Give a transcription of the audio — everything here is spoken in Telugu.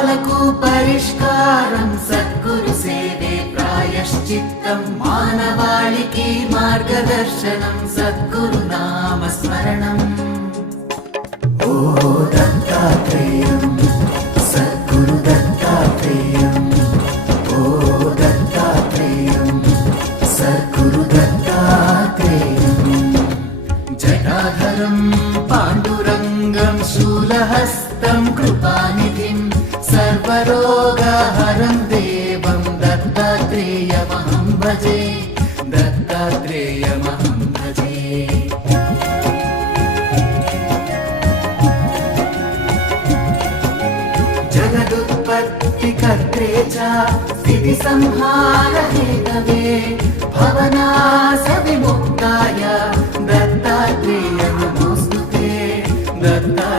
పాపాలకు పరిష్కారం సద్గురు సేవే ప్రాయశ్చిత్తం, మానవాళికి మార్గదర్శనం సద్గురు నామస్మరణం. ఓ దత్తాత్రేయం సద్గురు దత్తాత్రేయం, ఓ దత్తాత్రేయం సద్గురు దత్తాత్రేయం. జటాధరం పాండురంగం శూలహస్తం కృపానిధిం, సర్వరోగహరం దేవం దత్తాత్రేయమహం భజే, దత్తాత్రేయమహం భజే. జగదుత్పత్తికర్త్రే చ స్థితి సంహార హేతవే, భవనాశ విముక్తాయ దత్తాత్రేయ నమోస్తుతే, దత్తాత్రేయ